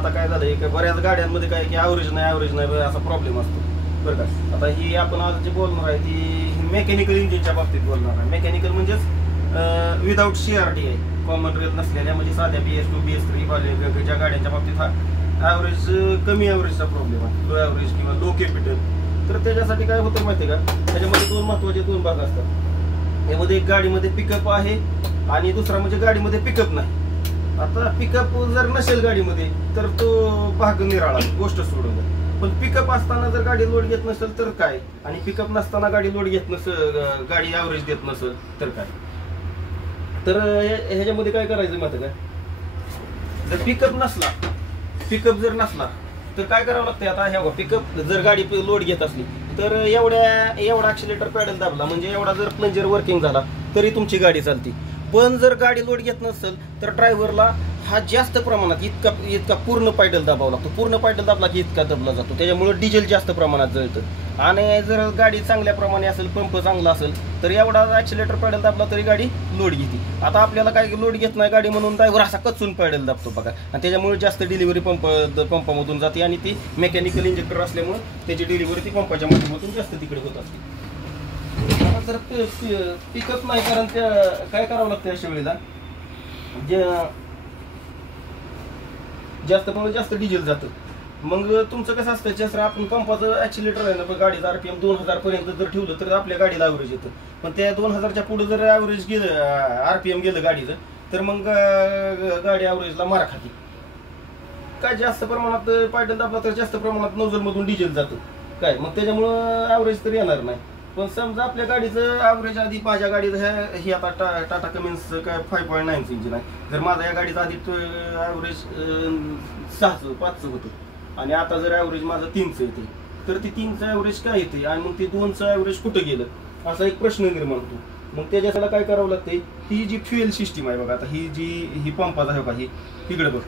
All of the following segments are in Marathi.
आता काय झालंय की बऱ्याच गाड्यांमध्ये काय की ॲव्हरेज नाही असा प्रॉब्लेम असतो बरं का. आता ही आपण आज जे बोलणार आहे ती मेकॅनिकल इंजिनच्या बाबतीत बोलणार आहे. मेकॅनिकल म्हणजेच विदाऊट CRT आहे, कॉमन रेल नसलेल्या, म्हणजे साध्या BS2 BS3 ज्या गाड्यांच्या बाबतीत हा ॲव्हरेज कमी ॲव्हरेजचा प्रॉब्लेम आहे, लो ॲव्हरेज किंवा लो कॅपिटल. तर त्याच्यासाठी काय होतं माहिती आहे का, त्याच्यामध्ये दोन महत्त्वाचे दोन भाग असतात. यामध्ये एक गाडीमध्ये पिकअप आहे आणि दुसरा म्हणजे गाडीमध्ये पिकअप नाही. आता पिकअप जर नसेल गाडीमध्ये तर तो भाग निराळा, गोष्ट सोडून द्या. पण पिकअप असताना जर गाडी लोड घेत नसेल तर काय, आणि पिकअप नसताना गाडी लोड घेत नसेल, गाडी ॲव्हरेज देत नसेल तर काय. तर ह्याच्यामध्ये काय करायचं माहिती आहे का, जर पिकअप जर नसला तर काय करावं लागतं. आता ह्या पिकअप जर गाडी लोड घेत असली तर एवढा ॲक्सिलेटर पॅडल दाबला म्हणजे एवढा जर प्लंजर वर्किंग झाला तरी तुमची गाडी चालते. पण जर गाडी लोड घेत नसेल तर ड्रायव्हरला हा जास्त प्रमाणात इतका पूर्ण पॅडल दाबावा लागतो. पूर्ण पॅडल दाबला की इतका दबला जातो, त्याच्यामुळे डिझेल जास्त प्रमाणात जळतं. आणि जर गाडी चांगल्या प्रमाणे असेल, पंप चांगला असेल तर एवढा ॲक्सिलेटर पॅडल दाबला तरी गाडी लोड घेते. आता आपल्याला काही लोड घेत नाही गाडी म्हणून ड्रायव्हर असा कचून पॅडल दाबतो बघा, आणि त्याच्यामुळे जास्त डिलिव्हरी पंपामधून जाते आणि ती मेकॅनिकल इंजेक्टर असल्यामुळे त्याची डिलिव्हरी ती पंपाच्या माध्यमातून जास्त तिकडे होत असते. जर पिकअप नाही, कारण त्या काय करावं लागतं अशा वेळेला, जास्त डिझेल जातं. मग तुमचं कसं असतं, जसं आपण पंपाचं ॲक्सिलेटर आहे ना, गाडीचं RPM 2000 पर्यंत जर ठेवलं तर आपल्या गाडीला ॲव्हरेज येतं. पण त्या 2000च्या पुढे जर ॲव्हरेज गेलं, RPM गेलं गाडीचं, तर मग गाडी ॲव्हरेजला मार खाती. काय जास्त प्रमाणात पॅडल दाबला तर जास्त प्रमाणात नोझलमधून डिझेल जातं काय, मग त्याच्यामुळं ॲव्हरेज तर येणार नाही. पण समजा आपल्या गाडीचं ॲव्हरेज आधी, माझ्या गाडीचं ही आता टाटा कमिन्स काय 5.9 इंजिन आहे. जर माझा या गाडीचा आधी ॲव्हरेज 5चं होतं आणि आता जर ॲव्हरेज माझं 3चं येते, तर ती 3चं ॲव्हरेज काय येते आणि मग ते 2चं ॲव्हरेज कुठं गेलं असा एक प्रश्न निर्माण होतो. मग त्याच्याला काय करावं लागते, ही जी फ्युएल सिस्टीम आहे बघा, आता ही पंपाचा आहे बघा, ही तिकडे बघ,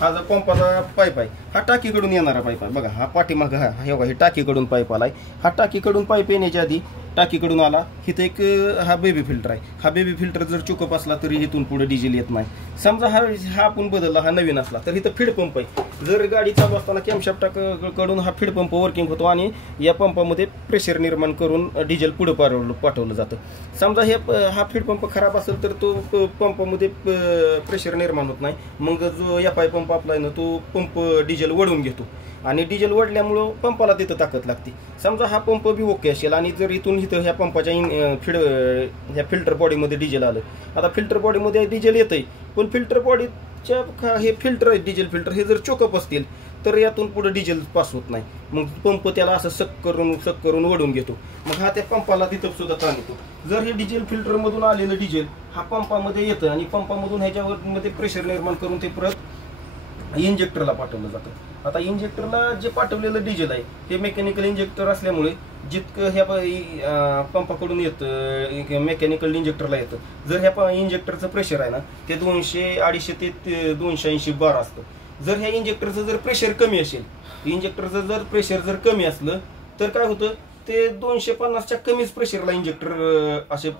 हा जो पंपाचा पाईप आहे हा टाकीकडून येणारा पाईप आहे बघा, हा पाठीमाग हे बघा, ही टाकीकडून पाईप आलाय. हा टाकीकडून पाईप येण्याच्या आधी टाकीकडून आला, इथं एक हा बेबी फिल्टर आहे. हा बेबी फिल्टर जर चुकप असला तरी इथून पुढे डिझेल येत नाही. समजा हा आपण बदलला, हा नवीन असला तर इथं फीड पंप आहे. जर गाडी चालू असताना कॅमशाफ्टाकडून हा फीड पंप वर्किंग होतो आणि या पंपामध्ये प्रेशर निर्माण करून डिझेल पुढे पाठवलं जातं. समजा हा फीड पंप खराब असेल तर तो पंपामध्ये प्रेशर निर्माण होत नाही. मग जो FI पंप आपला आहे ना, तो पंप डिझेल वळवून घेतो आणि डिझेल वळल्यामुळं पंपाला तिथं ताकद लागते. समजा हा पंप बी ओके असेल आणि जर इथून ह्या पंपाच्या ह्या फिल्टर बॉडीमध्ये डिझेल आलं. आता फिल्टर बॉडीमध्ये डिझेल येतंय, पण फिल्टर बॉडीच्या हे फिल्टर आहे, डिझेल फिल्टर, हे जर चोकअप असतील तर यातून पुढे डिझेल पास होत नाही. मग पंप त्याला असं सक करून वळून घेतो. मग हा त्या पंपाला तिथं सुद्धा ताण येतो. जर हे डिझेल फिल्टरमधून आलेलं डिझेल हा पंपामध्ये येतं आणि पंपामधून ह्याच्यावर मध्ये प्रेशर निर्माण करून ते परत इंजेक्टरला पाठवलं जातं. आता इंजेक्टरला जे पाठवलेलं डिझेल आहे हे मेकॅनिकल इंजेक्टर असल्यामुळे जितकं ह्या पंपाकडून येतं मेकॅनिकल इंजेक्टरला येतं. जर ह्या इंजेक्टरचं प्रेशर आहे ना ते 200-250 ते 280 बार असतं. जर ह्या इंजेक्टरचं जर प्रेशर कमी असेल, इंजेक्टरचं जर प्रेशर जर कमी असलं तर काय होतं, ते 250च्या कमीच प्रेशरला इंजेक्टर असे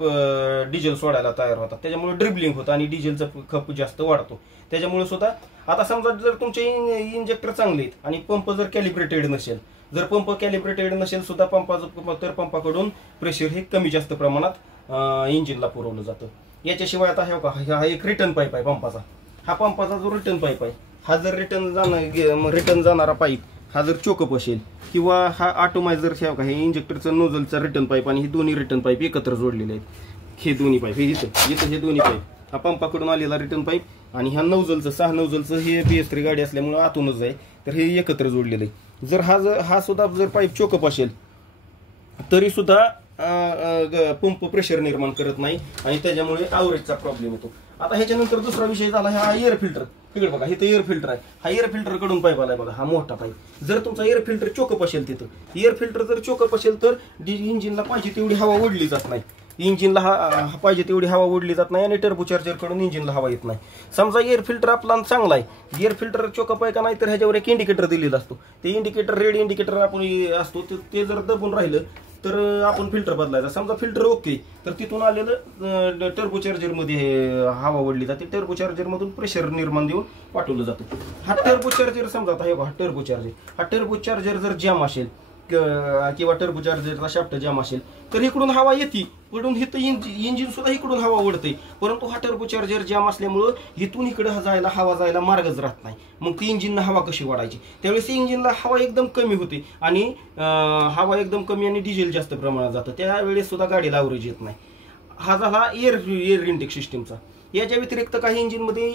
डिझेल सोडायला तयार होतात. त्याच्यामुळे ड्रिबलिंग होतं आणि डिझेलचा खप जास्त वाढतो. त्याच्यामुळे सुद्धा आता समजा जर तुमचे इंजेक्टर चांगले आहेत आणि पंप जर कॅलिब्रेटेड नसेल, जर पंप कॅलिब्रेटेड नसेल सुद्धा पंपाकडून प्रेशर हे कमी जास्त प्रमाणात इंजिनला पुरवलं जातं. याच्याशिवाय आता हा एक रिटर्न पाईप आहे पंपाचा. हा पंपाचा जो रिटर्न पाईप आहे, हा जर रिटर्न जाणारा पाईप हा जर चोकअप असेल किंवा हा ऑटोमायझर हे इंजेक्टरचं नोझलचा रिटर्न पाईप आणि हे दोन्ही रिटर्न पाईप एकत्र जोडलेले आहेत. हे दोन्ही पाईप हे दोन्ही पाईप, हा पंपाकडून आलेला रिटर्न पाईप आणि ह्या नोझलचं 6 नोझलचं हे BS3 गाडी असल्यामुळे आतूनच आहे, तर हे एकत्र जोडलेलं आहे. जर हा सुद्धा जर पाईप चोकअप असेल तरी सुद्धा पंप प्रेशर निर्माण करत नाही आणि त्याच्यामुळे ॲव्हरेजचा प्रॉब्लेम होतो. आता ह्याच्यानंतर दुसरा विषय झाला हा एअर फिल्टर. तिकडे बघा, इथं एअर फिल्टर आहे. हा एअर फिल्टर कडून पाईप आलाय बघा, हा मोठा पाईप. जर तुमचा एअर फिल्टर चोकअप असेल, तिथं एअर फिल्टर जर चोकअप असेल तर इंजिनला पाहिजे तेवढी हवा ओढली जात नाही. इंजिनला पाहिजे तेवढी हवा ओढली जात नाही आणि टर्बोचार्जर कडून इंजिनला हवा येत नाही. समजा एअर फिल्टर आपला चांगला आहे, एअर फिल्टर चोकअप आहे का नाही तर ह्याच्यावर एक इंडिकेटर दिलेला असतो. ते इंडिकेटर रेड इंडिकेटर आपण असतो ते जर दबून राहिलं तर आपण फिल्टर बदलायचा. समजा फिल्टर ओके, तर तिथून आलेलं टर्बोचार्जरमध्ये हवा ओढली जाते. टर्बोचार्जरमधून प्रेशर निर्माण देऊन पाठवलं जातं. हा टर्बोचार्जर समजा आता हे हा टर्बोचार्जर जर जॅम असेल किंवा टर्बोचार्जरचा शाफ्ट जॅम असेल तर इकडून हवा येते, पण इथं इंजिन सुद्धा इकडून हवा ओढते. परंतु हा टर्बोचार्जर जॅम असल्यामुळं इथून इकडे हवा जायला मार्गच राहत नाही. मग ती इंजिनला हवा कशी वाढायची? त्यावेळेस इंजिनला हवा एकदम कमी होते आणि हवा एकदम कमी आणि डिझेल जास्त प्रमाणात जातं. त्यावेळेस सुद्धा गाडीला ॲव्हरेज येत नाही. हा झाला एअर इनटेक सिस्टीमचा. याच्या व्यतिरिक्त काही इंजिनमध्ये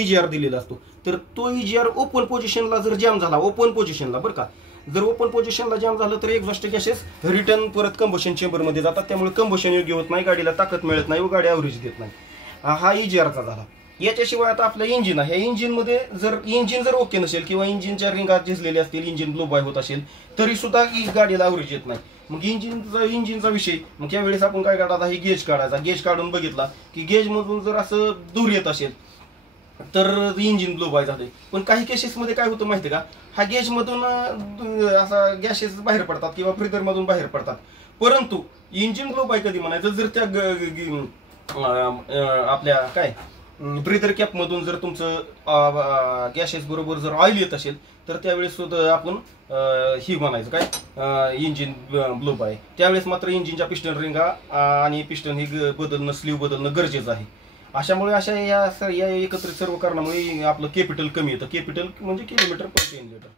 EGR दिलेला असतो. तर तो EGR ओपन पोझिशनला जर जॅम झाला, ओपन पोझिशनला बरं का, जर ओपन पोझिशनला जॅम झालं तर एक्झॉस्ट गॅसेस रिटर्न परत कंबशन चेंबरमध्ये जातात. त्यामुळे कंबशन योग्य होत नाही, गाडीला ताकद मिळत नाही व गाडी ॲव्हरेज देत नाही. हा EGRचा झाला. याच्याशिवाय आता आपलं इंजिन आहे. या इंजिनमध्ये जर इंजिन जर ओके नसेल किंवा इंजिनच्या रिंगात झिजलेले असतील, इंजिन ब्लो बाय होत असेल तरी सुद्धा गाडीला ॲव्हरेज येत नाही. मग इंजिनचा विषय, मग त्यावेळेस आपण काय काढायचा, ही गेज काढायचा. गेज काढून बघितला की गेजमधून जर असं दूर येत असेल तर इंजिन ब्लो बाय झाले. पण काही केसेसमध्ये काय होतं माहिती का, हा गेजमधून असा गॅसेस बाहेर पडतात किंवा ब्रीदरमधून बाहेर पडतात. परंतु इंजिन ब्लो बाय कधी म्हणायचं, जर त्या आपल्या काय ब्रीदर कॅपमधून जर तुमचं गॅसेस बरोबर जर ऑइल येत असेल तर त्यावेळेस सुद्धा आपण ही म्हणायचं काय, इंजिन ब्लो बाय. त्यावेळेस मात्र इंजिनच्या पिस्टन रिंगा आणि पिस्टन ही बदलणं, स्लीव बदलणं गरजेचं आहे. अशामुळे या एकत्रित सर्व कारणामुळे आपलं कॅपिटल कमी येतं. कॅपिटल म्हणजे किलोमीटर पर 10 लिटर.